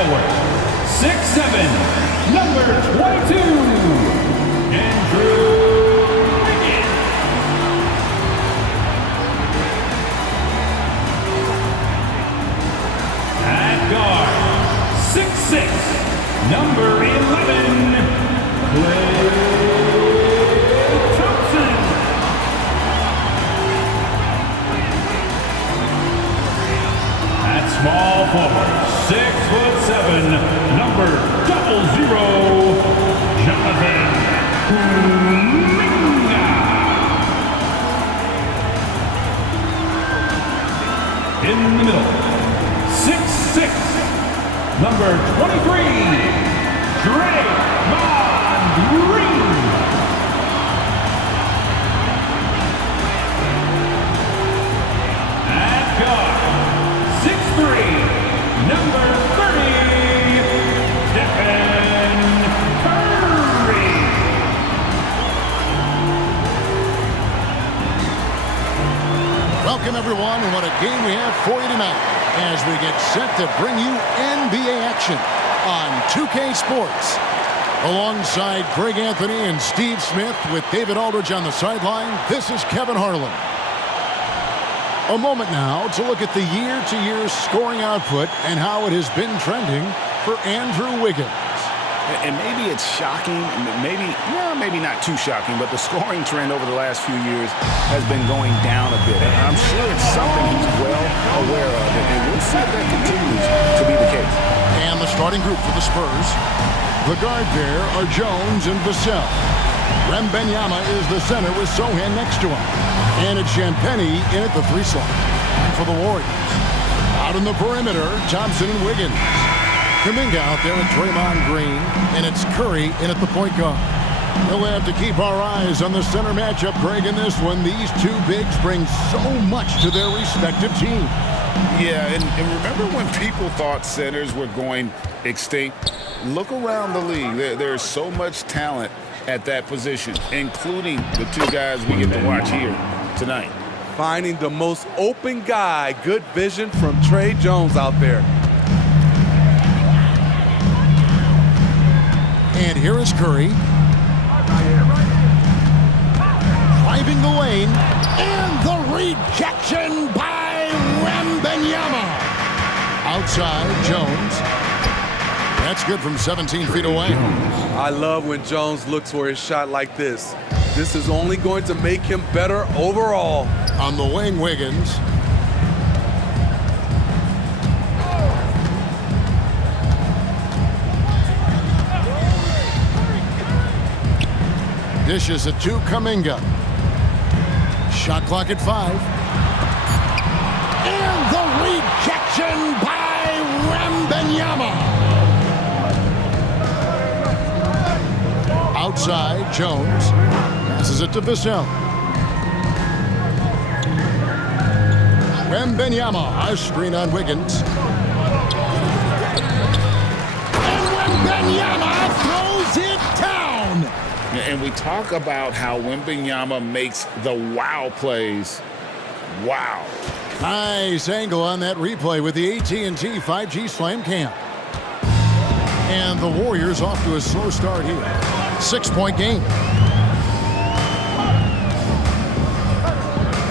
forward, 6'7", number 22, Andrew Wiggins. At guard, 6'6", number 11, Klay Thompson. At small forward, 6'7", number 00, Jonathan Kuminga. In the middle, 6'6", number 23, Draymond Green. At guard, 6'3", number 30, Stephen Curry. Welcome, everyone, and what a game we have for you tonight as we get set to bring you NBA action on 2K Sports. Alongside Greg Anthony and Steve Smith with David Aldridge on the sideline, this is Kevin Harlan. A moment now to look at the year-to-year scoring output and how it has been trending for Andrew Wiggins. And maybe it's shocking, maybe not too shocking, but the scoring trend over the last few years has been going down a bit. And I'm sure it's something he's well aware of, and we'll see if that continues to be the case. And the starting group for the Spurs. The guard there are Jones and Vassell. Wembanyama is the center with Sohan next to him. And it's Champagnie in at the 3 slot. And for the Warriors, out in the perimeter, Thompson and Wiggins. Kuminga out there with Draymond Green, and it's Curry in at the point guard. We'll have to keep our eyes on the center matchup, Greg, in this one. These two bigs bring so much to their respective teams. Yeah, and remember when people thought centers were going extinct? Look around the league. There's so much talent at that position, including the two guys we get to watch here tonight. Finding the most open guy. Good vision from Trey Jones out there. And here is Curry. Driving the lane. And the rejection by Wembanyama. Outside, Jones. That's good from 17 feet away. I love when Jones looks for his shot like this. This is only going to make him better overall. On the wing, Wiggins. Dishes it to Kuminga. Shot clock at 5. And the rejection by Wembanyama. Outside, Jones passes it to Vassell. Wembanyama, a screen on Wiggins. And Wembanyama throws it down. And we talk about how Wembanyama makes the wow plays. Wow. Nice angle on that replay with the AT&T 5G Slam Cam. And the Warriors off to a slow start here. 6-point game.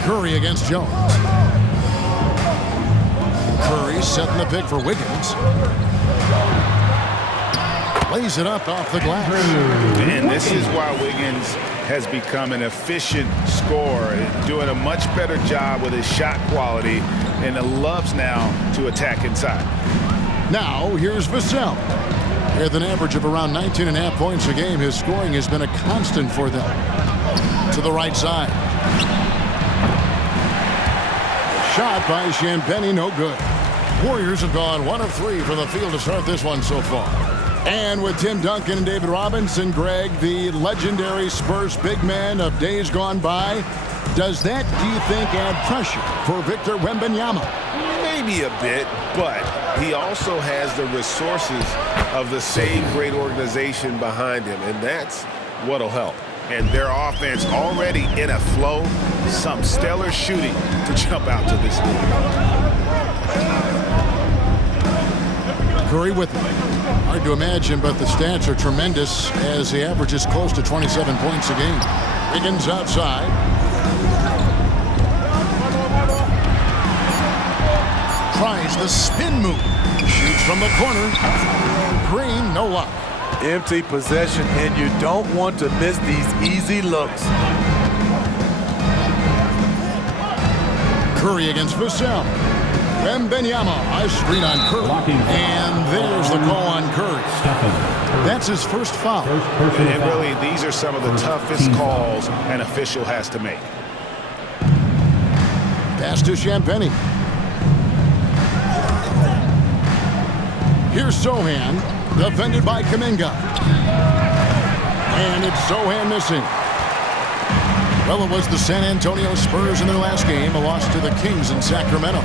Curry against Jones. Curry setting the pick for Wiggins. Lays it up off the glass. And this is why Wiggins has become an efficient scorer, doing a much better job with his shot quality, and loves now to attack inside. Now, here's Vassell. With an average of around 19.5 points a game, his scoring has been a constant for them. To the right side. Shot by Champagnie, no good. Warriors have gone 1 of 3 from the field to start this one so far. And with Tim Duncan and David Robinson, Greg, the legendary Spurs big man of days gone by, does that, do you think, add pressure for Victor Wembanyama? Maybe a bit, but he also has the resources of the same great organization behind him, and that's what'll help. And their offense already in a flow, some stellar shooting to jump out to this league. Curry with it. Hard to imagine, but the stats are tremendous as he averages close to 27 points a game. Wiggins outside. Tries the spin move. Shoots from the corner. Green, no luck. Empty possession, and you don't want to miss these easy looks. Curry against Vassell. Wembanyama, a screen on Curry. And there's the call on Curry. That's his first foul. And really, these are some of the toughest calls an official has to make. Pass to Champagnie. Here's Sohan, defended by Kuminga. And it's Sohan missing. Well, it was the San Antonio Spurs in their last game, a loss to the Kings in Sacramento.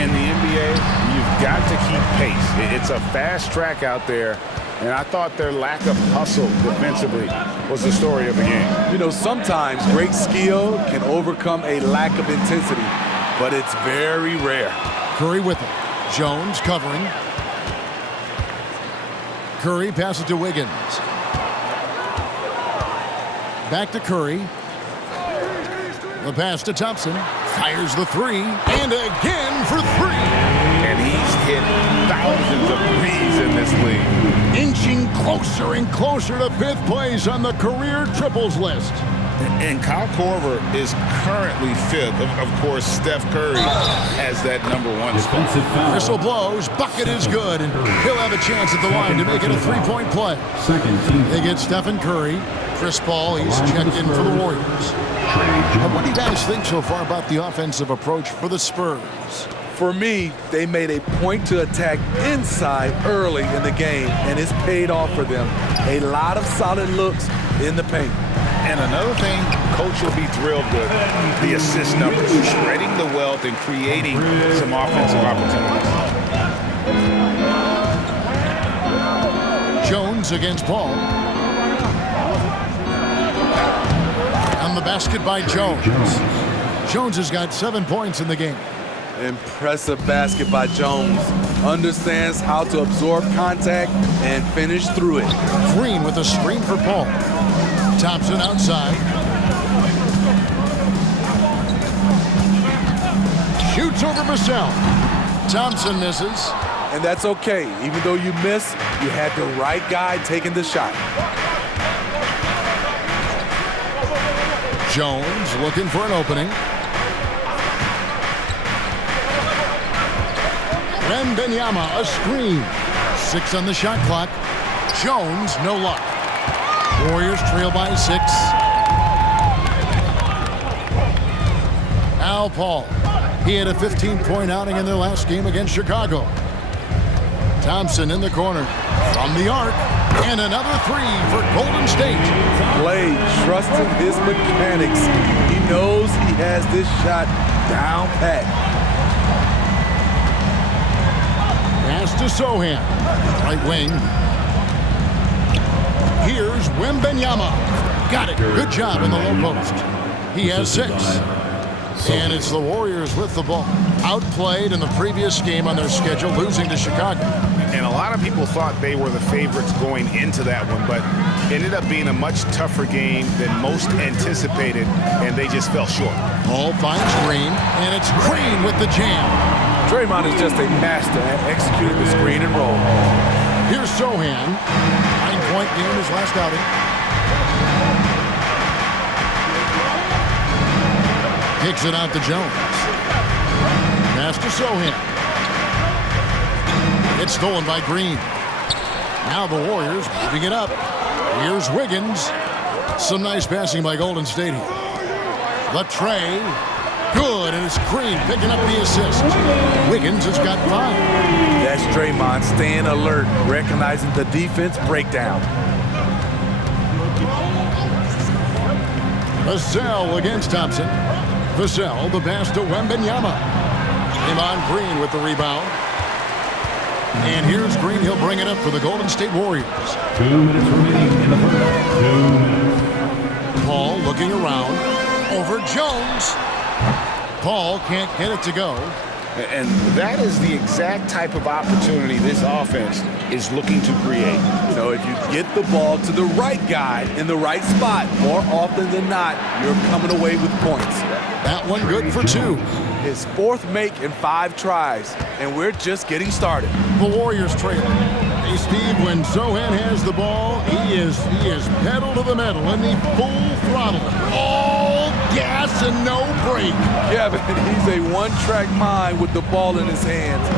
In the NBA, you've got to keep pace. It's a fast track out there, and I thought their lack of hustle defensively was the story of the game. You know, sometimes great skill can overcome a lack of intensity, but it's very rare. Curry with it. Jones covering. Curry passes to Wiggins. Back to Curry. The pass to Thompson. Fires the three. And again for three. And he's hit thousands of threes in this league. Inching closer and closer to fifth place on the career triples list. And Kyle Korver is currently fifth. Of course, Steph Curry has that #1 spot. Whistle blows. Bucket is good. And he'll have a chance at the line to make it a three-point play. They get Stephen Curry. Chris Paul, he's checked in for the Warriors. What do you guys think so far about the offensive approach for the Spurs? For me, they made a point to attack inside early in the game, and it's paid off for them. A lot of solid looks in the paint. And another thing, Coach will be thrilled with the assist numbers, spreading the wealth and creating some offensive opportunities. Jones against Paul. On the basket by Jones. Jones has got 7 points in the game. Impressive basket by Jones. Understands how to absorb contact and finish through it. Green with a screen for Paul. Thompson outside. Shoots over Vassell. Thompson misses. And that's okay. Even though you miss, you had the right guy taking the shot. Jones looking for an opening. Wembanyama, a screen. 6 on the shot clock. Jones, no luck. Warriors trail by 6. Al Paul. He had a 15-point outing in their last game against Chicago. Thompson in the corner. From the arc. And another three for Golden State. Clay trusting his mechanics. He knows he has this shot down pat. Pass to Sohan. Right wing. Here's Wembanyama. Got it. Good job in the low post. He has 6. And it's the Warriors with the ball. Outplayed in the previous game on their schedule, losing to Chicago. And a lot of people thought they were the favorites going into that one, but ended up being a much tougher game than most anticipated, and they just fell short. Ball finds Green, and it's Green with the jam. Draymond is just a master at executing the screen and roll. Here's Sohan. 9-point game his last outing. Kicks it out to Jones. Pass to Sohan. It's stolen by Green. Now the Warriors moving it up. Here's Wiggins. Some nice passing by Golden State here. The tray. Good, and it's Green picking up the assist. Wiggins has got 5. That's Draymond staying alert, recognizing the defense breakdown. Vassell against Thompson. Vassell, the pass to Wembanyama. Draymond Green with the rebound. And here's Green. He'll bring it up for the Golden State Warriors. 2 minutes remaining in the first. 2 minutes. Paul looking around. Over Jones. Paul can't get it to go. And that is the exact type of opportunity this offense is looking to create. You know, if you get the ball to the right guy in the right spot, more often than not, you're coming away with points. That one good for 2. His 4th make in 5 tries, and we're just getting started. The Warriors trail. Hey, Steve, when Sochan has the ball, he is pedal to the metal in the full throttle. All gas and no brake. Kevin, he's a one-track mind with the ball in his hands.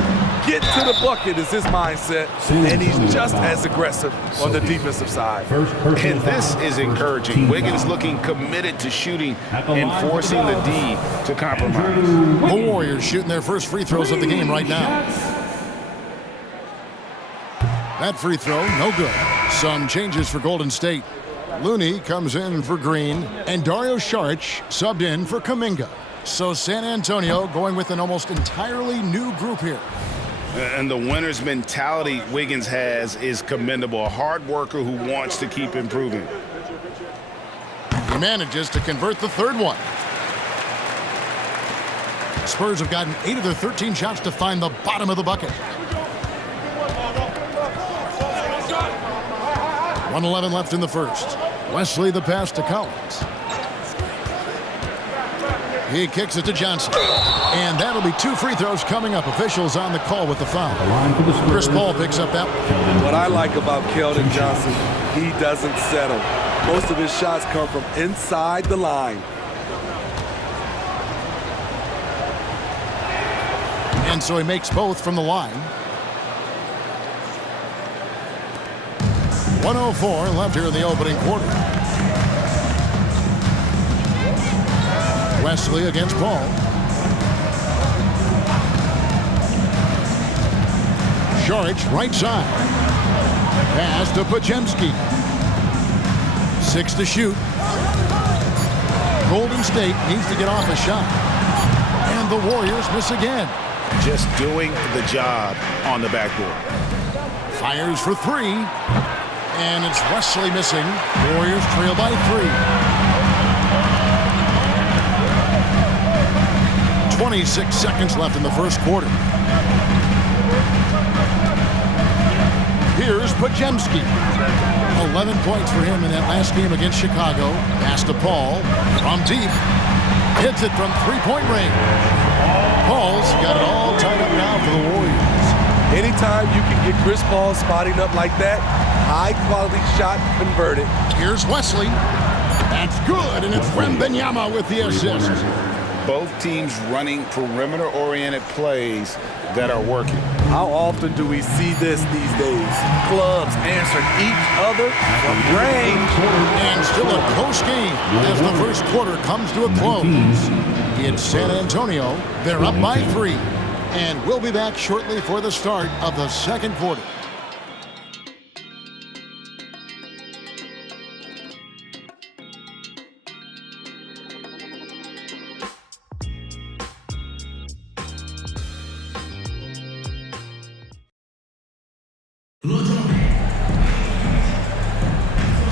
Get to the bucket is his mindset, and he's just as aggressive on the defensive side. And this is encouraging. Wiggins looking committed to shooting and forcing the D to compromise. The Warriors shooting their first free throws of the game right now. That free throw, no good. Some changes for Golden State. Looney comes in for Green, and Dario Saric subbed in for Kuminga. So San Antonio going with an almost entirely new group here. And the winner's mentality Wiggins has is commendable. A hard worker who wants to keep improving. He manages to convert the 3rd one. Spurs have gotten 8 of their 13 shots to find the bottom of the bucket. 1:11 left in the first. Wesley the pass to Collins. He kicks it to Johnson. And that'll be 2 free throws coming up. Officials on the call with the foul. Chris Paul picks up that one. What I like about Keldon Johnson, he doesn't settle. Most of his shots come from inside the line. And so he makes both from the line. 1:04 left here in the opening quarter. Wesley against Paul. Saric, right side. Pass to Podziemski. 6 to shoot. Golden State needs to get off a shot. And the Warriors miss again. Just doing the job on the backboard. Fires for 3. And it's Wesley missing. Warriors trail by 3. 26 seconds left in the first quarter. Here's Podziemski. 11 points for him in that last game against Chicago. Pass to Paul from deep. Hits it from 3-point range. Paul's got it all tied up now for the Warriors. Anytime you can get Chris Paul spotting up like that, high-quality shot converted. Here's Wesley. That's good, and it's Wembanyama with the assist. Both teams running perimeter-oriented plays that are working. How often do we see this these days? Clubs answering each other from range. And still a close game as the first quarter comes to a close. In San Antonio, they're up by 3. And we'll be back shortly for the start of the second quarter.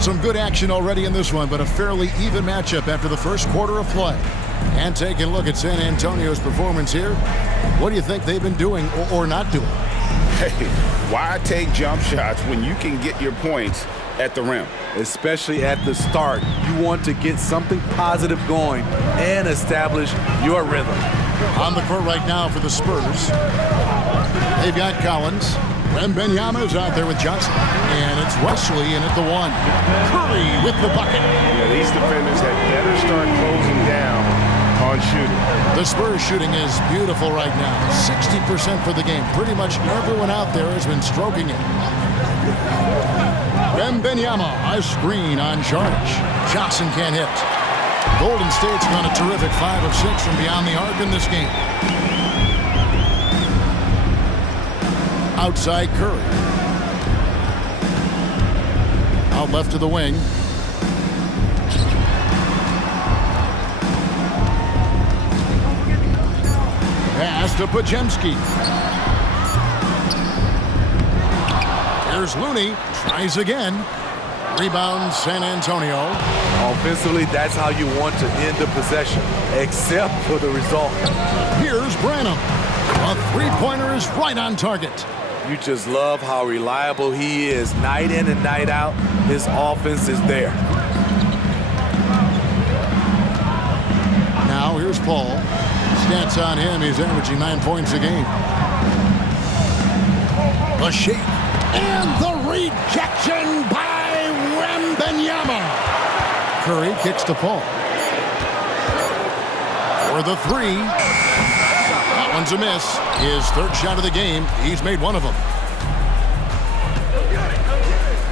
Some good action already in this one, but a fairly even matchup after the first quarter of play. And taking a look at San Antonio's performance here, what do you think they've been doing or not doing? Hey, why take jump shots when you can get your points at the rim? Especially at the start. You want to get something positive going and establish your rhythm. On the court right now for the Spurs, they've got Collins. Wembanyama's out there with Johnson. And it's Wesley in at the 1. Curry with the bucket. Yeah, these defenders had better start closing down on shooting. The Spurs shooting is beautiful right now. 60% for the game. Pretty much everyone out there has been stroking it. Wembanyama, a screen on Saric. Johnson can't hit. Golden State's gone a terrific 5 of 6 from beyond the arc in this game. Outside Curry. Out left to the wing. Pass to Podziemski. Here's Looney. Tries again. Rebound San Antonio. Offensively, that's how you want to end the possession, except for the result. Here's Branham. A three-pointer is right on target. You just love how reliable he is. Night in and night out, his offense is there. Now here's Paul. Stats on him, he's averaging 9 points a game. A shake. And the rejection by Wembanyama. Curry kicks to Paul. For the three. That one's a miss. His third shot of the game. He's made one of them.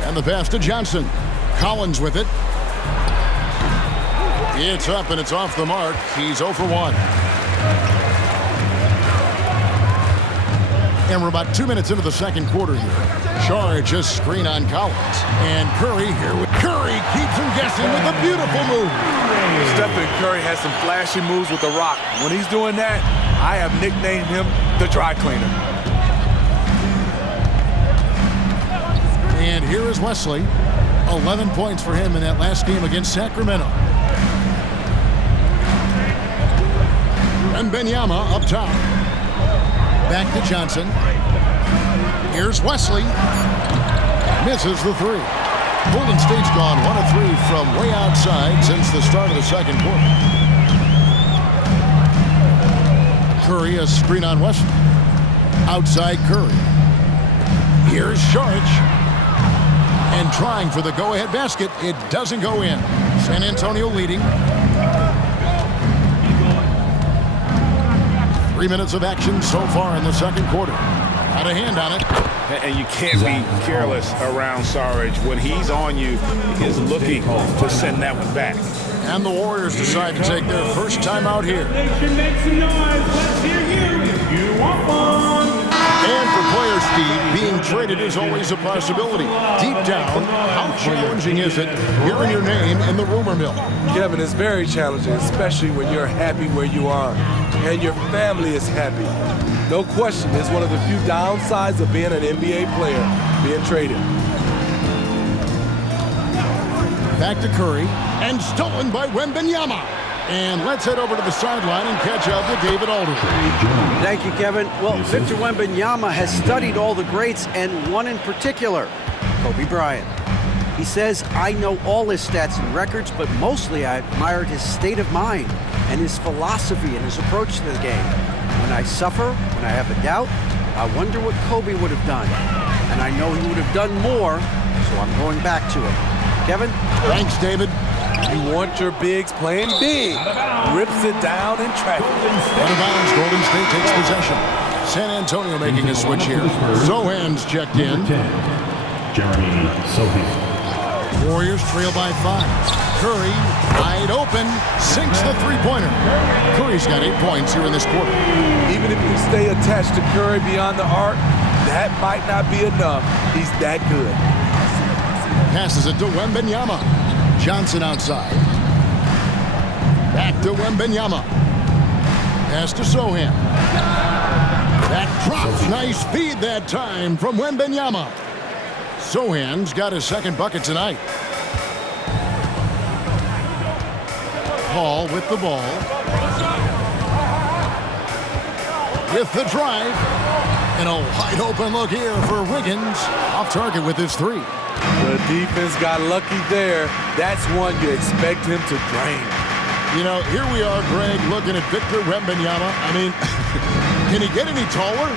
And the pass to Johnson. Collins with it. It's up and it's off the mark. He's 0 for 1. And we're about 2 minutes into the second quarter here. Charge a screen on Collins. And Curry here with Curry keeps him guessing with a beautiful move. Stephen Curry has some flashy moves with the rock. When he's doing that, I have nicknamed him the dry cleaner. And here is Wesley. 11 points for him in that last game against Sacramento. And Wembanyama up top. Back to Johnson. Here's Wesley. Misses the three. Golden State's gone 1 of 3 from way outside since the start of the second quarter. Curry, a screen on Wesley. Outside Curry. Here's Saric. And trying for the go-ahead basket. It doesn't go in. San Antonio leading. 3 minutes of action so far in the second quarter. Out of hand on it. And you can't be careless around Saric. When he's on you, he is looking to send that one back. And the Warriors decide to take their first time out here. Nation, make some noise. Let's hear you if you want one. And for player Steve, being traded is always a possibility. Deep down, how challenging is it hearing your name in the rumor mill? Kevin, it's very challenging, especially when you're happy where you are and your family is happy. No question, it's one of the few downsides of being an NBA player, being traded. Back to Curry, and stolen by Wembanyama. And let's head over to the sideline and catch up with David Aldridge. Thank you, Kevin. Well, Victor Wembanyama has studied all the greats, and one in particular, Kobe Bryant. He says, I know all his stats and records, but mostly I admired his state of mind and his philosophy and his approach to the game. When I suffer, when I have a doubt, I wonder what Kobe would have done. And I know he would have done more, so I'm going back to it. Kevin? Thanks, David. You want your bigs playing big. Rips it down in traffic. Out of bounds, Golden State takes possession. San Antonio making a switch here. Zohan's checked in. Jeremy Sohan. Warriors trail by 5. Curry, wide open, sinks the three-pointer. Curry's got 8 points here in this quarter. Even if you stay attached to Curry beyond the arc, that might not be enough. He's that good. Passes it to Wembanyama. Johnson outside. Back to Wembanyama. Pass to Sohan. That drops. Nice feed that time from Wembanyama. Sohan's got his second bucket tonight. Paul with the ball. With the drive. And a wide open look here for Wiggins. Off target with his three. The defense got lucky there. That's one you expect him to drain. You know, here we are, Greg, looking at Victor Wembanyama. I mean, can he get any taller?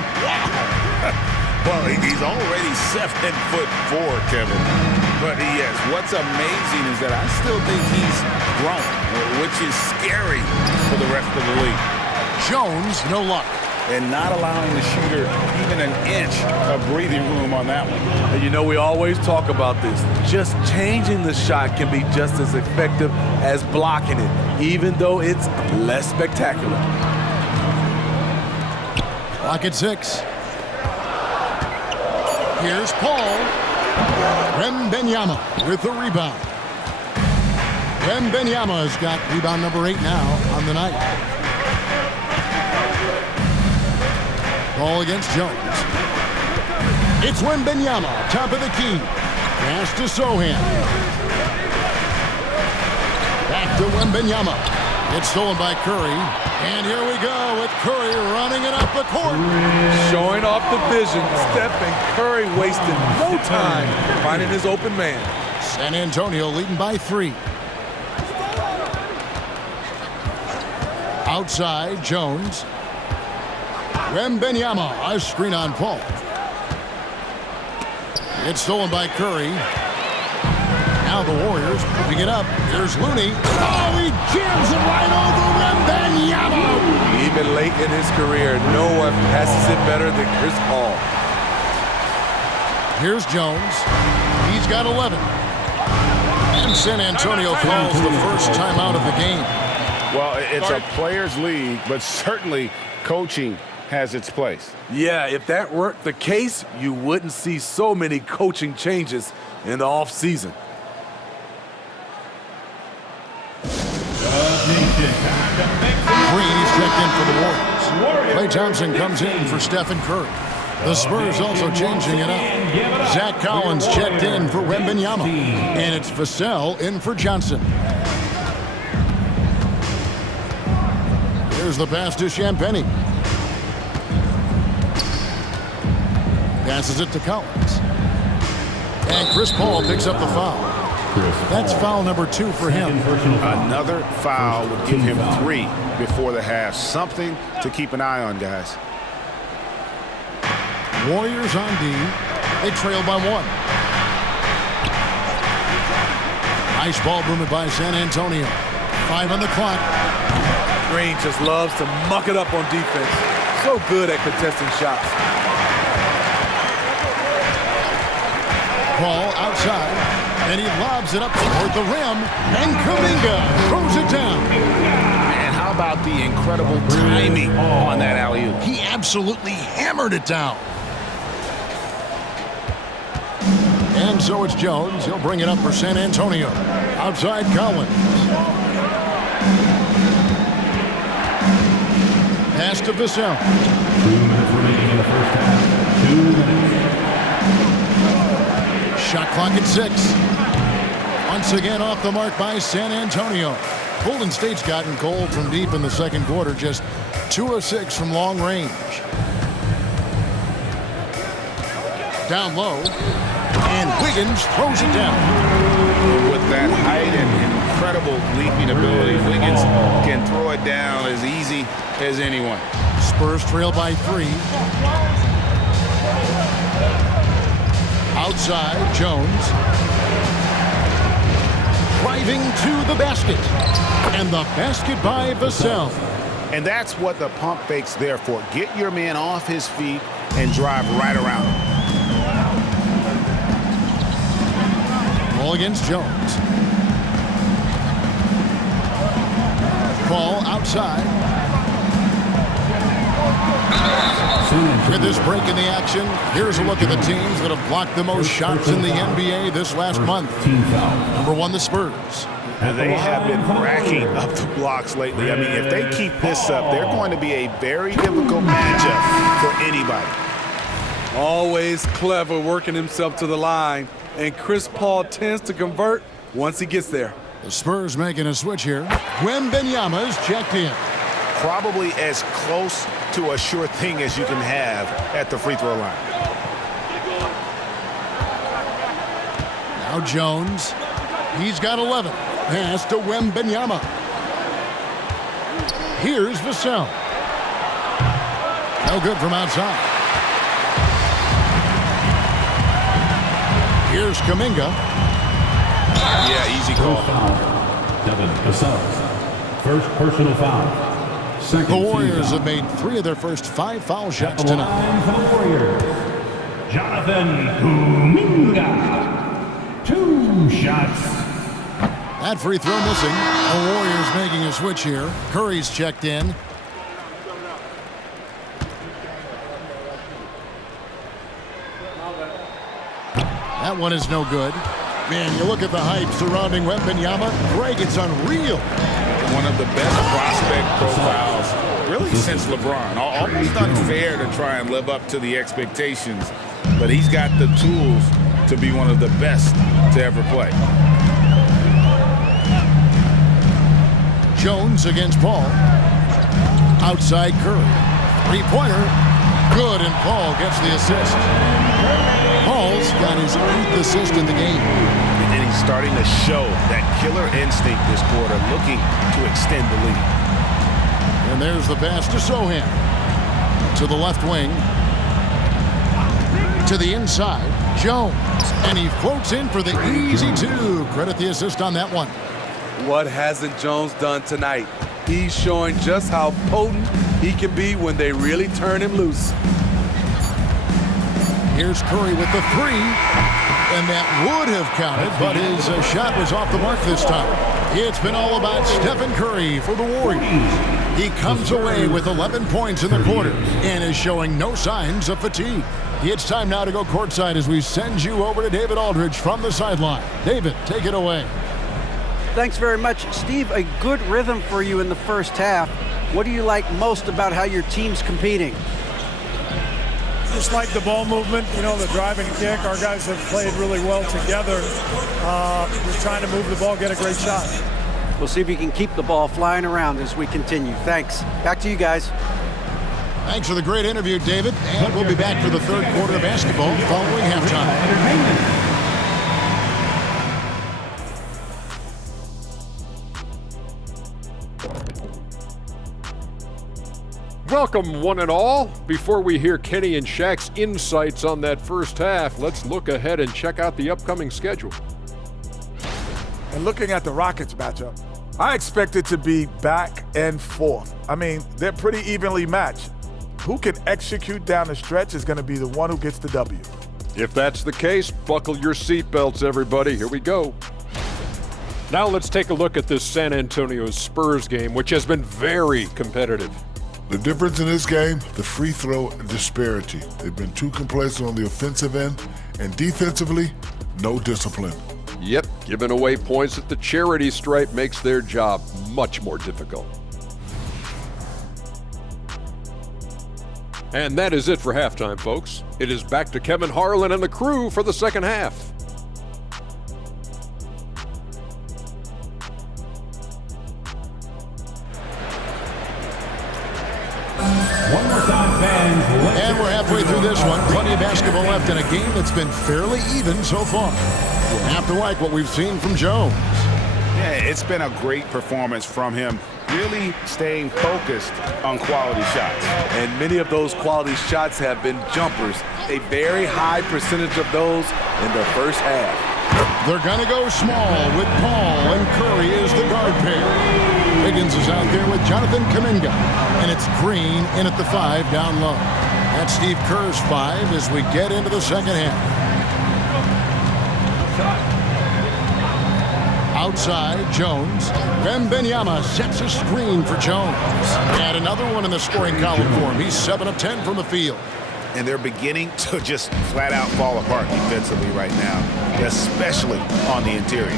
Well, he's already 7'4", Kevin. But yes, what's amazing is that I still think he's grown, which is scary for the rest of the league. Jones, no luck. And not allowing the shooter even an inch of breathing room on that one. And you know, we always talk about this. Just changing the shot can be just as effective as blocking it, even though it's less spectacular. Clock at 6. Here's Paul. Wembanyama with the rebound. Wembanyama's got rebound number 8 now on the night. Ball against Jones. It's Wembanyama, top of the key. Pass to Sohan. Back to Wembanyama. It's stolen by Curry. And here we go with Curry running it up the court. Showing off the vision. Stephen Curry wasting no time finding his open man. San Antonio leading by 3. Outside, Jones. Wembanyama, a screen on Paul. It's stolen by Curry. Now the Warriors moving it up. Here's Looney. Oh, he jams it right over Wembanyama. Even late in his career, no one passes it better than Chris Paul. Here's Jones. He's got 11. And San Antonio calls the first timeout of the game. Well, it's a players' league, but certainly coaching has its place. Yeah, if that weren't the case, you wouldn't see so many coaching changes in the offseason. Green is checked in for the Warriors. Klay Thompson comes in for Stephen Curry. The Spurs also changing it up. Zach Collins checked in for Wembanyama. And it's Vassell in for Johnson. Here's the pass to Champagnie. Passes it to Collins. And Chris Paul picks up the foul. That's foul number 2 for him. Another foul would give him 3 before the half. Something to keep an eye on, guys. Warriors on D. They trail by 1. Nice ball movement by San Antonio. 5 on the clock. Green just loves to muck it up on defense. So good at contesting shots. Paul outside, and he lobs it up toward the rim, and Kuminga throws it down. And how about the incredible timing on that alley-oop? He absolutely hammered it down. And so it's Jones. He'll bring it up for San Antonio. Outside Collins. Pass to Vassell. 2 minutes remaining in the first half. 2 minutes. Shot clock at 6. Once again off the mark by San Antonio. Golden State's gotten cold from deep in the second quarter. Just 2 of 6 from long range. Down low. And Wiggins throws it down. With that height and incredible leaping ability, Wiggins can throw it down as easy as anyone. Spurs trail by 3. Outside, Jones. Driving to the basket. And the basket by Vassell. And that's what the pump fake's there for. Get your man off his feet and drive right around him. Ball against Jones. Ball outside. With this break in the action, here's a look at the teams that have blocked the most shots in the NBA this last month. Number 1, the Spurs. They have been racking up the blocks lately. I mean, if they keep this up, they're going to be a very difficult matchup for anybody. Always clever working himself to the line. And Chris Paul tends to convert once he gets there. The Spurs making a switch here. Wembanyama is checked in. Probably as close to a sure thing as you can have at the free throw line. Now Jones. He's got 11. Pass to Wembanyama. Here's Vassell. No good from outside. Here's Kuminga. Yeah, easy call. Devin Vassell. First personal foul. Second The Warriors foul. have made 3 of their first 5 foul shots At the tonight. line for the Warriors, Jonathan Kuminga. 2 shots. That free throw missing. The Warriors making a switch here. Curry's checked in. That one is no good. Man, you look at the hype surrounding Wembanyama. Greg, it's unreal. One of the best prospect profiles, really, since LeBron. Almost unfair to try and live up to the expectations, but he's got the tools to be one of the best to ever play. Jones against Paul. Outside Curry. Three-pointer. Good, and Paul gets the assist. Paul's got his 8th assist in the game. And he's starting to show that killer instinct this quarter, looking to extend the lead. And there's the pass to Sochan. To the left wing. To the inside. Jones. And he floats in for the easy 2. Credit the assist on that one. What hasn't Jones done tonight? He's showing just how potent he can be when they really turn him loose. Here's Curry with the 3. And that would have counted, but his shot was off the mark this time. It's been all about Stephen Curry for the Warriors. He comes away with 11 points in the quarter and is showing no signs of fatigue. It's time now to go courtside as we send you over to David Aldridge from the sideline. David, take it away. Thanks very much. Steve, a good rhythm for you in the first half. What do you like most about how your team's competing? Just like the ball movement, the drive and kick. Our guys have played really well together. We're trying to move the ball, get a great shot. We'll see if you can keep the ball flying around as we continue. Thanks. Back to you guys. Thanks for the great interview, David. And we'll be back for the third quarter of basketball following halftime. Welcome, one and all. Before we hear Kenny and Shaq's insights on that first half, let's look ahead and check out the upcoming schedule. And looking at the Rockets matchup, I expect it to be back and forth. I mean, they're pretty evenly matched. Who can execute down the stretch is going to be the one who gets the W. If that's the case, buckle your seatbelts, everybody. Here we go. Now let's take a look at this San Antonio Spurs game, which has been very competitive. The difference in this game, the free throw disparity. They've been too complacent on the offensive end, and defensively, no discipline. Yep, giving away points at the charity stripe makes their job much more difficult. And that is it for halftime, folks. It is back to Kevin Harlan and the crew for the second half. One more time, fans. And we're halfway through this one. Plenty of basketball left in a game that's been fairly even so far. We'll have to like what we've seen from Jones. Yeah, it's been a great performance from him, really staying focused on quality shots. And many of those quality shots have been jumpers. A very high percentage of those in the first half. They're going to go small with Paul and Curry as the guard pair. Wiggins is out there with Jonathan Kuminga. And it's Green in at the 5 down low. That's Steve Kerr's 5 as we get into the second half. Outside, Jones. Wembanyama sets a screen for Jones. And another one in the scoring column for him. He's 7 of 10 from the field. And they're beginning to just flat out fall apart defensively right now, especially on the interior.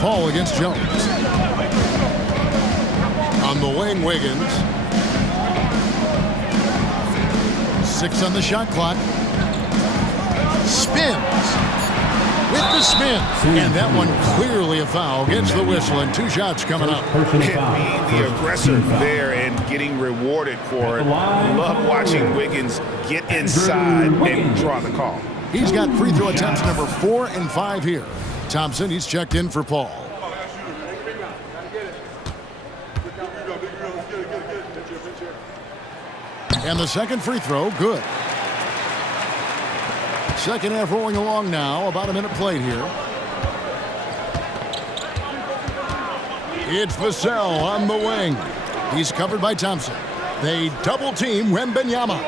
Paul against Jones. On the wing, Wiggins. 6 on the shot clock. Spins. With the spin. And that one clearly a foul. Gets the whistle and 2 shots coming up. And being the aggressor there and getting rewarded for it. Love watching Wiggins get inside and draw the call. He's got free throw attempts number 4 and 5 here. Thompson, he's checked in for Paul. And the second free throw, good. Second half rolling along now. About a minute played here. It's Vassell on the wing. He's covered by Thompson. They double team Wembanyama.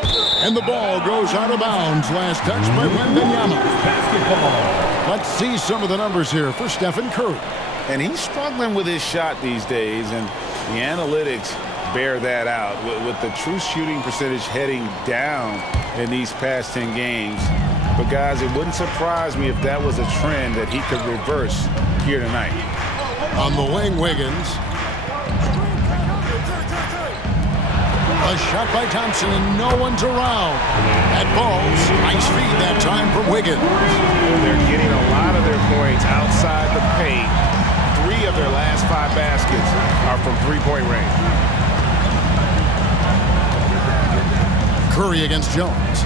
And the ball goes out of bounds. Last touch by Wembanyama. Basketball. Let's see some of the numbers here for Stephen Curry. And he's struggling with his shot these days, and the analytics bear that out. With the true shooting percentage heading down in these past 10 games. But guys, it wouldn't surprise me if that was a trend that he could reverse here tonight. On the wing, Wiggins. A shot by Thompson, and no one's around. At balls, nice feed that time from Wiggins. They're getting a lot of their points outside the paint. 3 of their last 5 baskets are from three-point range. Curry against Jones.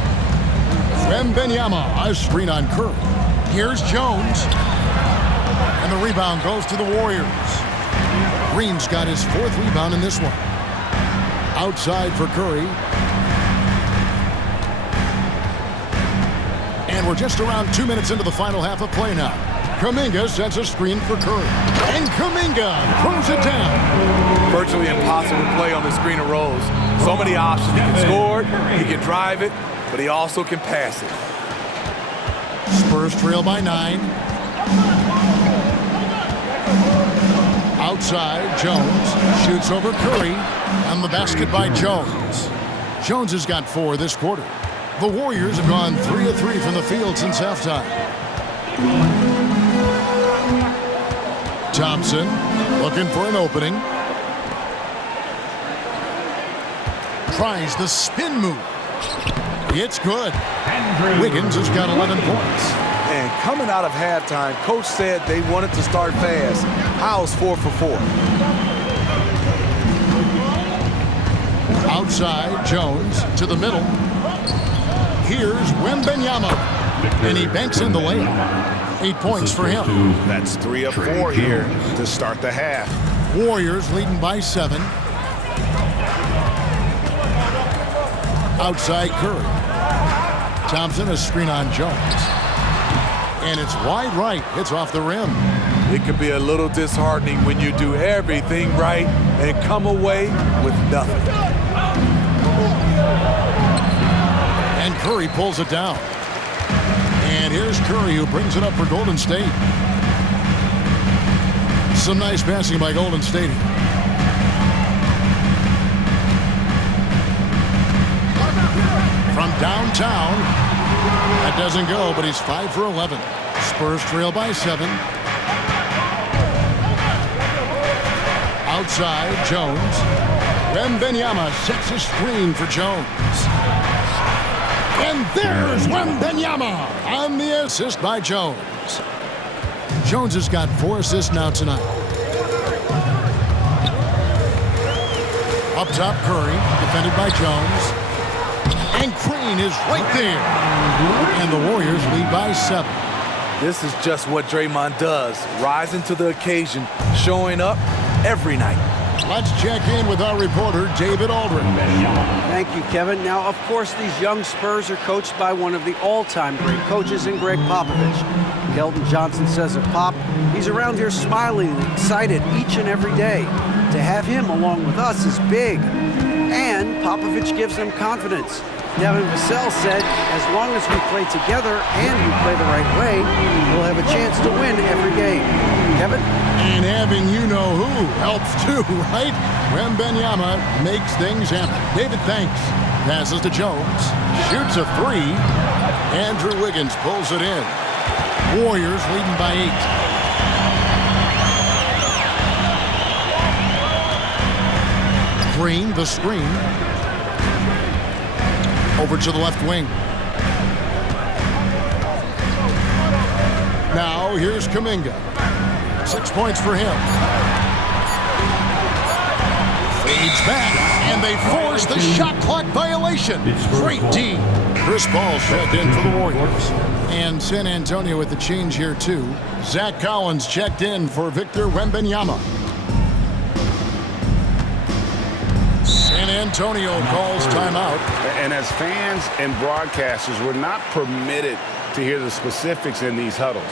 Wembanyama, a screen on Curry. Here's Jones. And the rebound goes to the Warriors. Green's got his 4th rebound in this one. Outside for Curry. And we're just around 2 minutes into the final half of play now. Kuminga sets a screen for Curry. And Kuminga throws it down. Virtually impossible play on the screen and rolls. So many options. He can score it, he can drive it, but he also can pass it. Spurs trail by 9. Outside, Jones shoots over Curry. And the basket by Jones. Jones has got 4 this quarter. The Warriors have gone 3 of 3 from the field since halftime. Thompson looking for an opening. Tries the spin move. It's good. Wiggins has got 11 points. And coming out of halftime, Coach said they wanted to start fast. How's 4 for 4? Outside, Jones to the middle. Here's Wembanyama. And he banks in the layup. 8 points for him. That's 3 of 4 here to start the half. Warriors leading by 7. Outside Curry. Thompson, a screen on Jones. And it's wide right. It's off the rim. It could be a little disheartening when you do everything right and come away with nothing. And Curry pulls it down. And here's Curry, who brings it up for Golden State. Some nice passing by Golden State. From downtown, that doesn't go, but he's 5 for 11. Spurs trail by 7. Outside, Jones. Wembanyama sets a screen for Jones. And there's Wembanyama on the assist by Jones. Jones has got 4 assists now tonight. Up top, Curry, defended by Jones. And Green is right there. And the Warriors lead by 7. This is just what Draymond does, rising to the occasion, showing up every night. Let's check in with our reporter, David Aldrin. Thank you, Kevin. Now, of course, these young Spurs are coached by one of the all-time great coaches in Greg Popovich. Keldon Johnson says of Pop, he's around here smiling and excited each and every day. To have him along with us is big. And Popovich gives them confidence. Devin Vassell said, as long as we play together and we play the right way, we'll have a chance to win every game. Kevin? And having you-know-who helps too, right? Wembanyama makes things happen. David, thanks. Passes to Jones. Shoots a 3. Andrew Wiggins pulls it in. Warriors leading by 8. Green, the screen. Over to the left wing. Now here's Kuminga. 6 points for him. Fades back, and they force the shot clock violation. Great D. Chris Paul checked in for the Warriors. And San Antonio with the change here too. Zach Collins checked in for Victor Wembanyama. San Antonio calls timeout. And as fans and broadcasters, we're not permitted to hear the specifics in these huddles.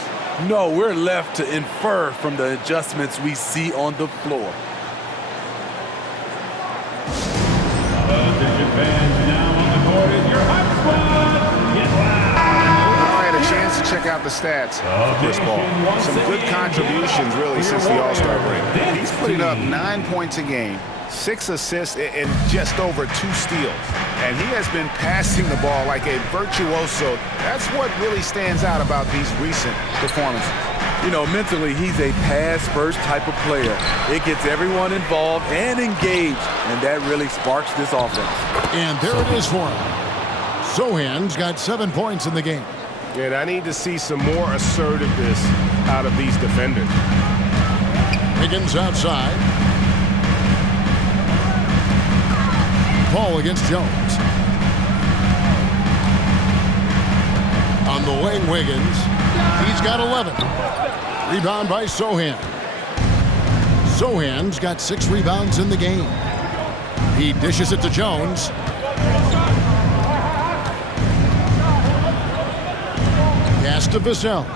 No, we're left to infer from the adjustments we see on the floor. Attention fans, now on the court is your hype squad. Get loud. I had a chance to check out the stats for Chris Paul. Some good contributions, really, since the All-Star break. He's putting up 9 points a game, 6 assists, and just over 2 steals. And he has been passing the ball like a virtuoso. That's what really stands out about these recent performances. You know, mentally, he's a pass-first type of player. It gets everyone involved and engaged, and that really sparks this offense. And there it is for him. Sohan's got 7 points in the game. And I need to see some more assertiveness out of these defenders. Wiggins outside. Paul against Jones. On the wing, Wiggins. He's got 11. Rebound by Sochan. Sochan's got 6 rebounds in the game. He dishes it to Jones. Pass to Vassell.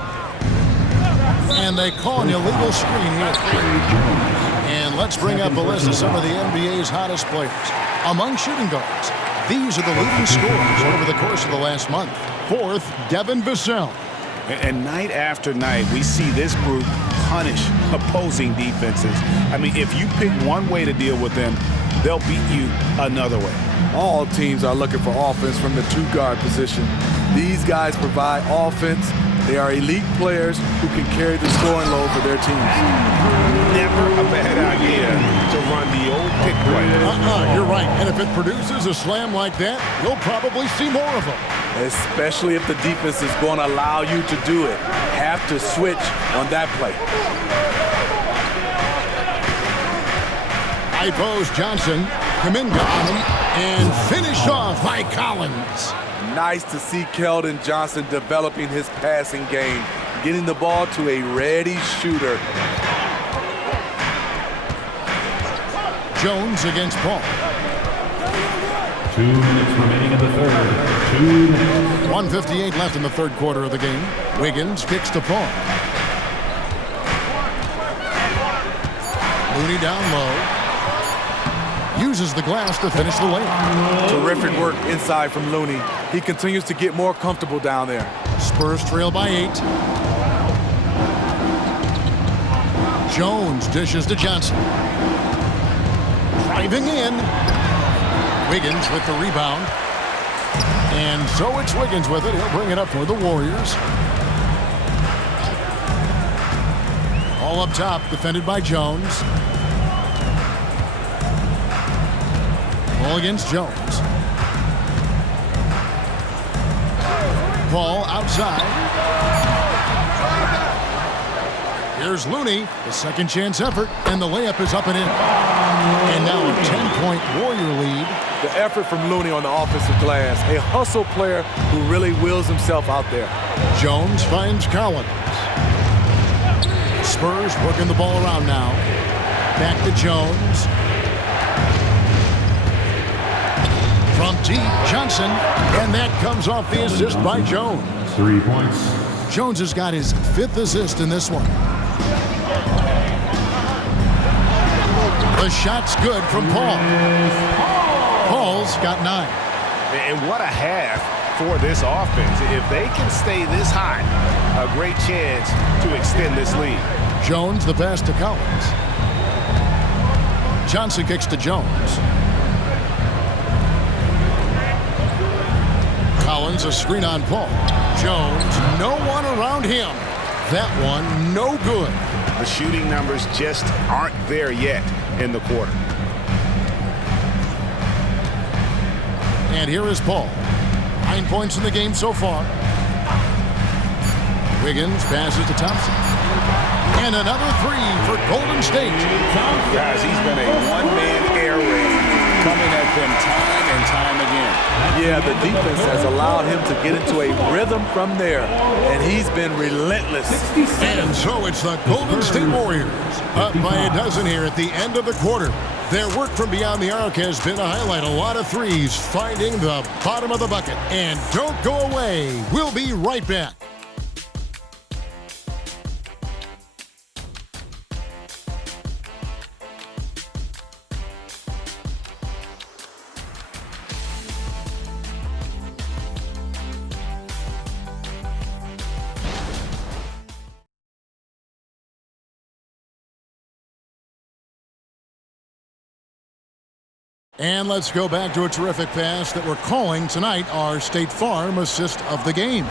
And they call an illegal screen here. And let's bring up a list of some of the NBA's hottest players. Among shooting guards, these are the leading scorers over the course of the last month. 4th, Devin Vassell. And night after night, we see this group punish opposing defenses. I mean, if you pick one way to deal with them, they'll beat you another way. All teams are looking for offense from the 2-guard position. These guys provide offense. They are elite players who can carry the scoring load for their teams. Never a bad idea to run the old pick play. You're right. And if it produces a slam like that, you'll probably see more of them. Especially if the defense is going to allow you to do it. Have to switch on that play. Ipos Johnson, Kuminga on him, and finished off by Collins. Nice to see Keldon Johnson developing his passing game, getting the ball to a ready shooter. Jones against Paul. 2 minutes remaining in the third. 2 minutes. 1:58 left in the third quarter of the game. Wiggins kicks to Paul. Looney down low. Uses the glass to finish the layup. Terrific work inside from Looney. He continues to get more comfortable down there. Spurs trail by 8. Jones dishes to Johnson. Driving in. Wiggins with the rebound. And so it's Wiggins with it. He'll bring it up for the Warriors. All up top, defended by Jones. Ball against Jones. Ball outside. Here's Looney, the second chance effort, and the layup is up and in. And now a 10-point Warrior lead. The effort from Looney on the offensive glass. A hustle player who really wills himself out there. Jones finds Collins. Spurs working the ball around now. Back to Jones. From deep, Johnson, and that comes off the assist by Jones. 3 points. Jones has got his 5th assist in this one. The shot's good from Paul. Paul's got 9. And what a half for this offense. If they can stay this hot, a great chance to extend this lead. Jones the pass to Collins. Johnson kicks to Jones. Collins a screen on Paul. Jones, no one around him. That one, no good. The shooting numbers just aren't there yet in the quarter. And here is Paul. 9 points in the game so far. Wiggins passes to Thompson. And another 3 for Golden State. Guys, he's been a one-man air raid coming at them time and time again. Yeah, the defense has allowed him to get into a rhythm from there, and he's been relentless. And so it's the Golden State Warriors up by a dozen here at the end of the quarter. Their work from beyond the arc has been a highlight. A lot of threes finding the bottom of the bucket. And don't go away. We'll be right back. And let's go back to a terrific pass that we're calling tonight our State Farm assist of the game.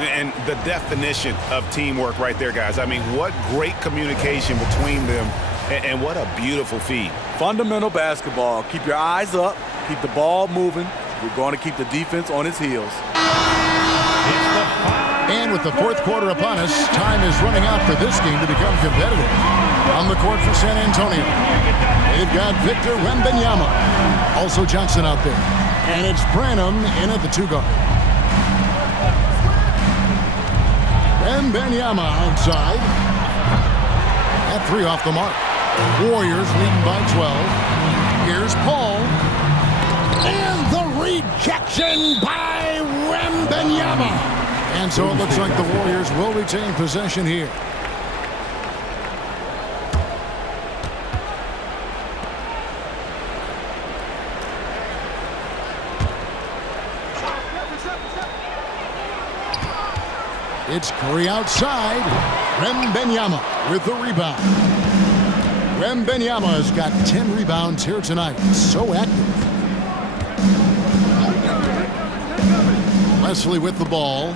And the definition of teamwork right there, guys. I mean, what great communication between them, and what a beautiful feed. Fundamental basketball. Keep your eyes up. Keep the ball moving. You're going to keep the defense on its heels. And with the fourth quarter upon us, time is running out for this game to become competitive. On the court for San Antonio, they've got Victor Wembanyama. Also Johnson out there. And it's Branham in at the 2 guard. Wembanyama outside. At 3 off the mark. Warriors leading by 12. Here's Paul. And the rejection by Wembanyama. And so it looks like the Warriors will retain possession here. It's Curry outside. Wembanyama with the rebound. Wembanyama has got 10 rebounds here tonight. So active. Wesley with the ball.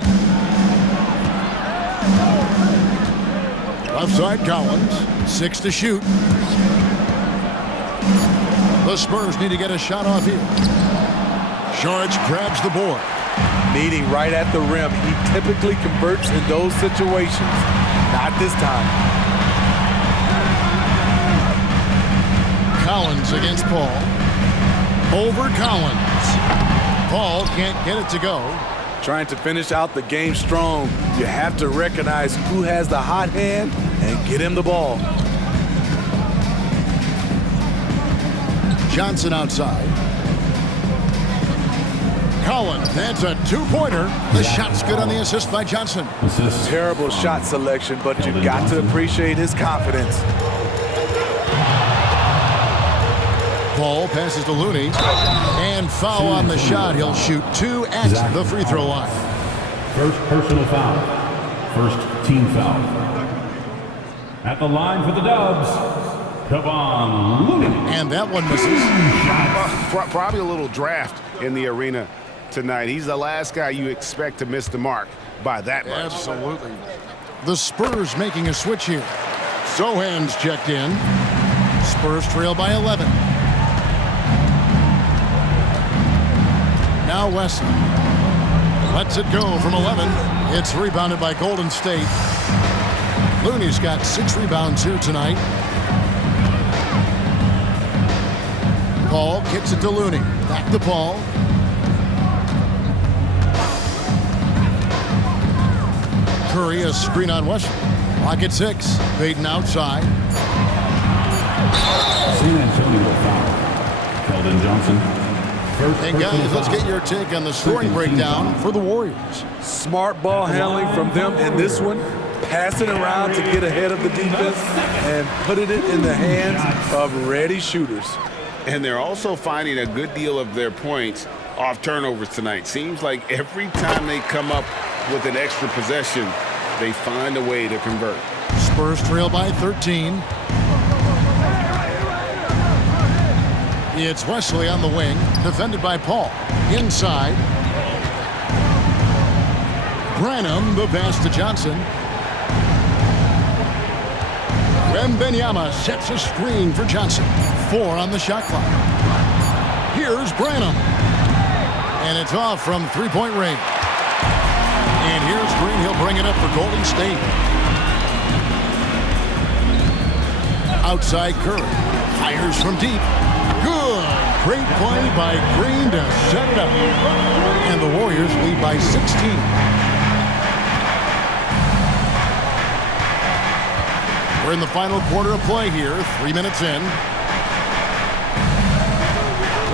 Left side Collins. 6 to shoot. The Spurs need to get a shot off here. Saric grabs the board. Meeting right at the rim. He typically converts in those situations. Not this time. Collins against Paul. Over Collins. Paul can't get it to go. Trying to finish out the game strong. You have to recognize who has the hot hand and get him the ball. Johnson outside. Collins, that's a 2-pointer. The shot's good on the assist by Johnson. Terrible shot selection, but you've got to appreciate his confidence. Paul passes to Looney. And foul on the shot. He'll shoot 2 at the free throw line. First personal foul. First team foul. At the line for the Dubs, Kevon Looney. And that one misses. Probably a little draft in the arena tonight. He's the last guy you expect to miss the mark by that much. Absolutely. The Spurs making a switch here. Sohan's checked in. Spurs trail by 11. Now Wesley lets it go from 11. It's rebounded by Golden State. Looney's got 6 rebounds here tonight. Paul kicks it to Looney. Back to Paul. Curry, a screen on Wesley. Lock at 6. Payton outside. San Antonio foul. Keldon Johnson. And guys, let's get your take on the scoring breakdown for the Warriors. Smart ball handling from them in this one. Passing around to get ahead of the defense and putting it in the hands of ready shooters. And they're also finding a good deal of their points off turnovers tonight. Seems like every time they come up with an extra possession, they find a way to convert. Spurs trail by 13. It's Wesley on the wing, defended by Paul. Inside. Branham, the pass to Johnson. Wembanyama sets a screen for Johnson. 4 on the shot clock. Here's Branham. And it's off from 3-point range. And here's Green. He'll bring it up for Golden State. Outside Curry. Fires from deep. Good. Great play by Green to set it up. And the Warriors lead by 16. We're in the final quarter of play here. 3 minutes in.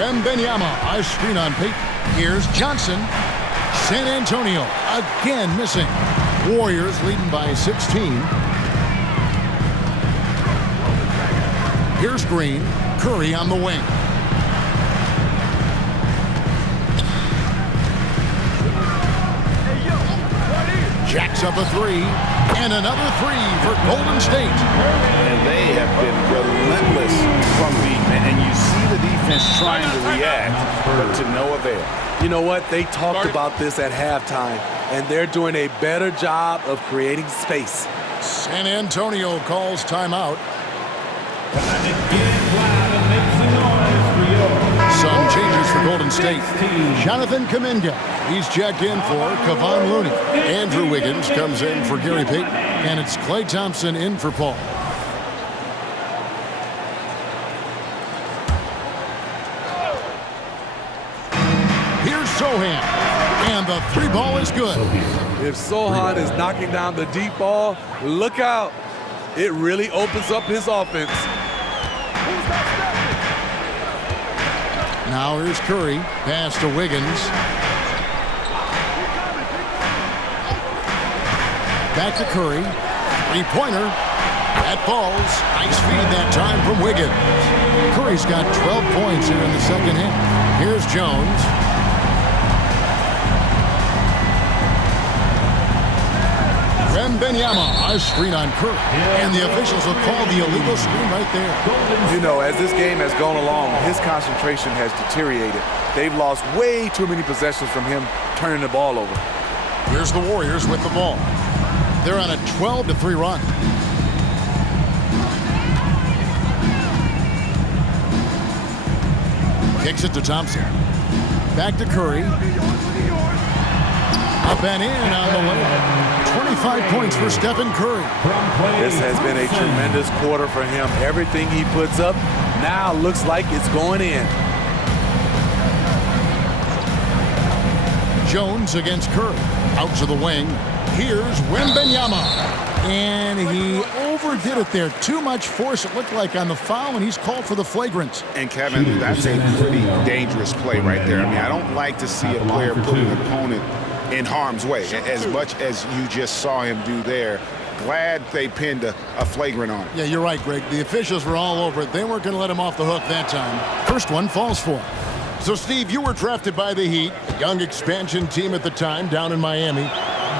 Wembanyama, a screen on Payton. Here's Johnson. San Antonio again missing. Warriors leading by 16. Here's Green. Curry on the wing. Jacks up a 3. And another 3 for Golden State. And they have been relentless from deep. And you see the defense trying to react, but to no avail. You know what? They talked about this at halftime, and they're doing a better job of creating space. San Antonio calls timeout. Some changes for Golden State. Jonathan Kuminga, he's checked in for Kevon Looney. Andrew Wiggins comes in for Gary Payton, and it's Klay Thompson in for Paul. Sochan. And the three ball is good. If Sochan is knocking down the deep ball, look out. It really opens up his offense. Now here's Curry. Pass to Wiggins. Back to Curry. Three-pointer. That falls. Nice feed that time from Wiggins. Curry's got 12 points here in the second half. Here's Jones. Wembanyama, a screen on Curry. And the officials will call the illegal screen right there. You know, as this game has gone along, his concentration has deteriorated. They've lost way too many possessions from him turning the ball over. Here's the Warriors with the ball. They're on a 12-3 run. Kicks it to Thompson. Back to Curry. Up and in on the layup. 25 points for Stephen Curry. This has been a tremendous quarter for him. Everything he puts up now looks like it's going in. Jones against Curry. Out to the wing. Here's Wembanyama. And he overdid it there. Too much force, it looked like, on the foul, and he's called for the flagrant. And Kevin, that's a pretty dangerous play right there. I mean, I don't like to see a player put an opponent in harm's way as much as you just saw him do there. Glad they pinned a flagrant on him. Yeah, you're right, Greg. The officials were all over it. They weren't going to let him off the hook that time. First one falls for him. So, Steve, you were drafted by the Heat, a young expansion team at the time down in Miami.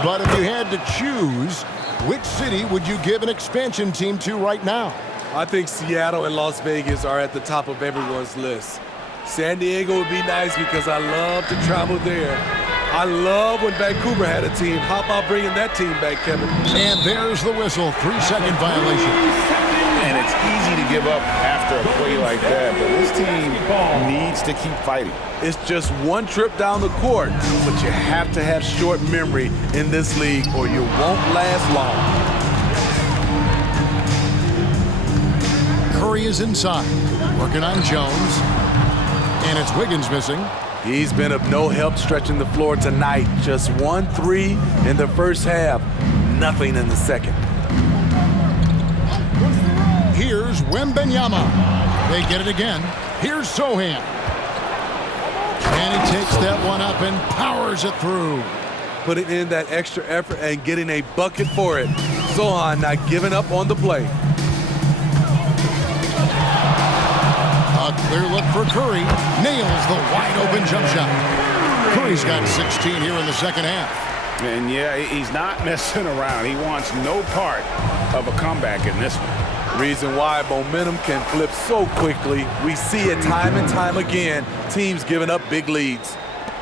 But if you had to choose, which city would you give an expansion team to right now? I think Seattle and Las Vegas are at the top of everyone's list. San Diego would be nice because I love to travel there. I love when Vancouver had a team. How about bringing that team back, Kevin? And there's the whistle. 3-second violation. And it's easy to give up after a play like that, but this team needs to keep fighting. It's just one trip down the court, but you have to have short memory in this league or you won't last long. Curry is inside, working on Jones, and it's Wiggins missing. He's been of no help stretching the floor tonight. Just 1-3 in the first half, nothing in the second. Here's Wembanyama. They get it again. Here's Sochan. And he takes that one up and powers it through. Putting in that extra effort and getting a bucket for it. Sochan not giving up on the play. A clear look for Curry. Nails the wide-open jump shot. Curry's got 16 here in the second half. And, yeah, he's not messing around. He wants no part of a comeback in this one. Reason why momentum can flip so quickly. We see it time and time again. Teams giving up big leads.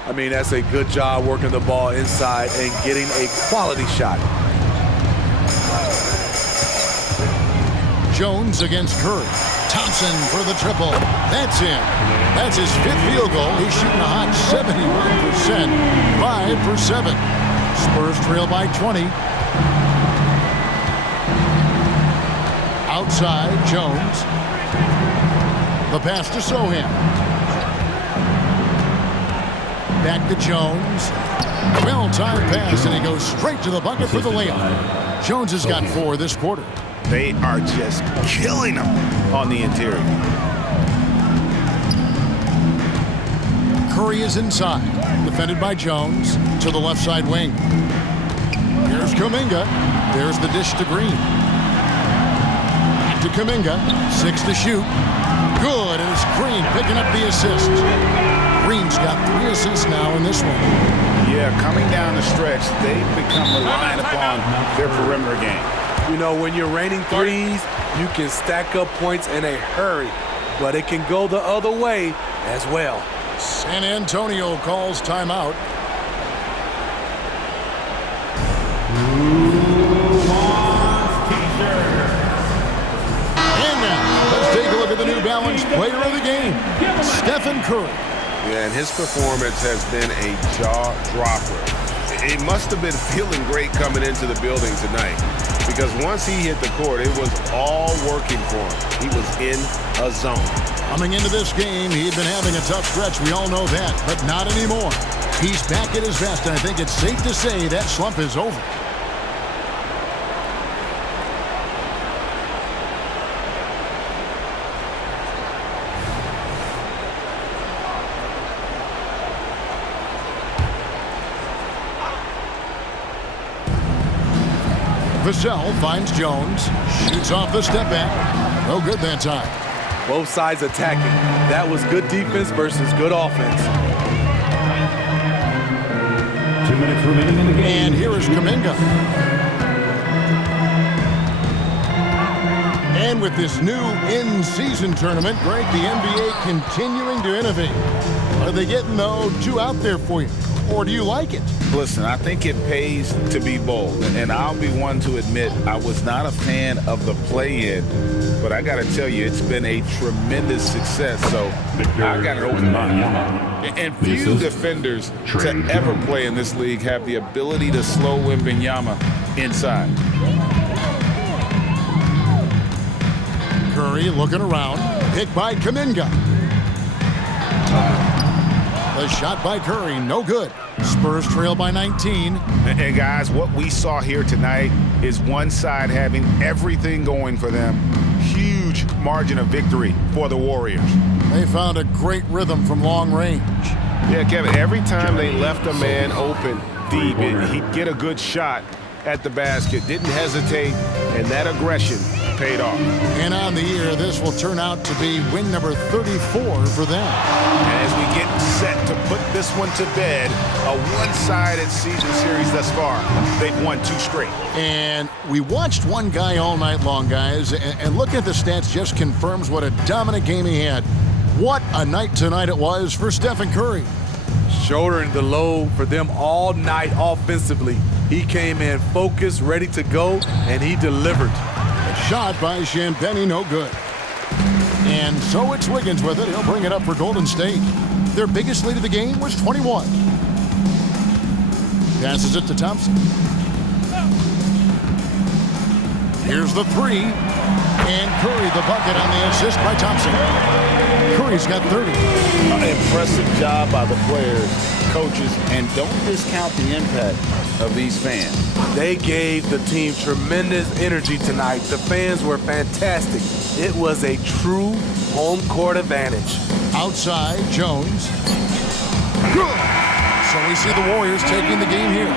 I mean, that's a good job working the ball inside and getting a quality shot. Jones against Curry. Thompson for the triple. That's in. That's his fifth field goal. He's shooting a hot 71%. 5 for 7. Spurs trail by 20. Outside, Jones. The pass to Sochan. Back to Jones. Well-timed pass, and he goes straight to the bucket for the layup. Jones has got 4 this quarter. They are just killing him on the interior. Curry is inside. Defended by Jones to the left side wing. Here's Kuminga. There's the dish to Green. Back to Kuminga. 6 to shoot. Good, and it's Green picking up the assist. Green's got 3 assists now in this one. Yeah, coming down the stretch, they've become reliant upon their perimeter game. You know, when you're raining threes, you can stack up points in a hurry, but it can go the other way as well. San Antonio calls timeout. And now, let's take a look at the New Balance player of the game, Stephen Curry. Yeah, and his performance has been a jaw-dropper. it must have been feeling great coming into the building tonight, because once he hit the court, it was all working for him. He was in a zone. Coming into this game, he'd been having a tough stretch. We all know that, but not anymore. He's back at his best, and I think it's safe to say that slump is over. Vassell finds Jones, shoots off the step back. No good that time. Both sides attacking. That was good defense versus good offense. 2 minutes remaining in the game. And here is Kuminga. And with this new in-season tournament, Greg, the NBA continuing to innovate. Are they getting, though, too out there for you? Or do you like it? Listen, I think it pays to be bold, and I'll be one to admit I was not a fan of the play-in, but I got to tell you, it's been a tremendous success, so I got an open mind. And few defenders to ever play in this league have the ability to slow Wembanyama inside. Curry looking around, hit by Kuminga. The shot by Curry, no good. Spurs trail by 19. And guys, what we saw here tonight is one side having everything going for them. Huge margin of victory for the Warriors. They found a great rhythm from long range. Yeah, Kevin, every time they left a man open deep, he'd get a good shot at the basket. Didn't hesitate, and that aggression paid off. And on the year, this will turn out to be win number 34 for them. And as we get set to put this one to bed, a one-sided season series thus far. They've won 2 straight. And we watched one guy all night long, guys, and looking at the stats just confirms what a dominant game he had. What a night tonight it was for Stephen Curry. Shouldering the load for them all night offensively. He came in focused, ready to go, and he delivered. A shot by Champagnie, no good. And so it's Wiggins with it. He'll bring it up for Golden State. Their biggest lead of the game was 21. Passes it to Thompson. Here's the 3. And Curry the bucket on the assist by Thompson. Curry's got 30. Impressive job by the players, coaches, and don't discount the impact of these fans. They gave the team tremendous energy tonight. The fans were fantastic. It was a true home court advantage. Outside, Jones. So we see the Warriors taking the game here.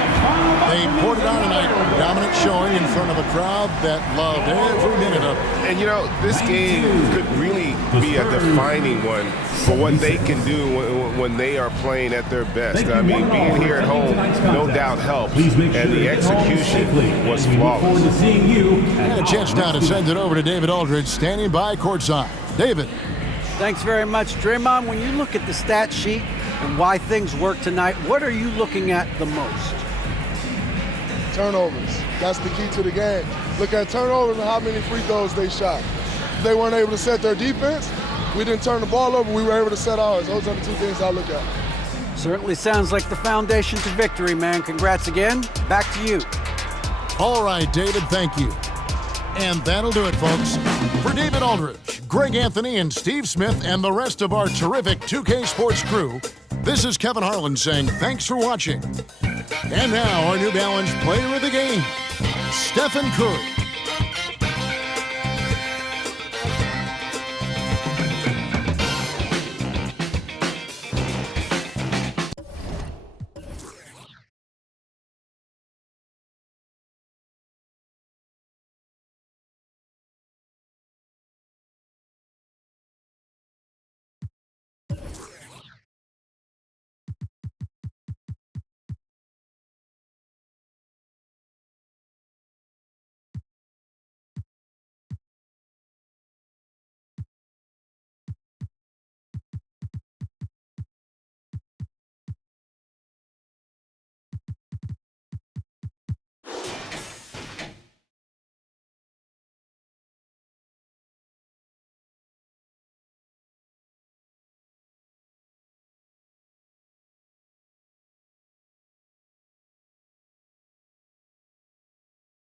They poured it on tonight. Dominant showing in front of a crowd that loved every minute of it. And you know, this game could really be a defining one for what they can do when they are playing at their best. I mean, being here at home no doubt helps, and the execution was flawless. And a chance now to send it over to David Aldridge, standing by courtside. David. Thanks very much, Draymond. When you look at the stat sheet and why things work tonight, what are you looking at the most? Turnovers. That's the key to the game. Look at turnovers and how many free throws they shot. They weren't able to set their defense. We didn't turn the ball over. We were able to set ours. Those are the 2 things I look at. Certainly sounds like the foundation to victory, man. Congrats again. Back to you. All right, David, thank you. And that'll do it, folks. For David Aldridge, Greg Anthony, and Steve Smith, and the rest of our terrific 2K Sports crew, this is Kevin Harlan saying thanks for watching. And now our New Balance player of the game, Stephen Curry.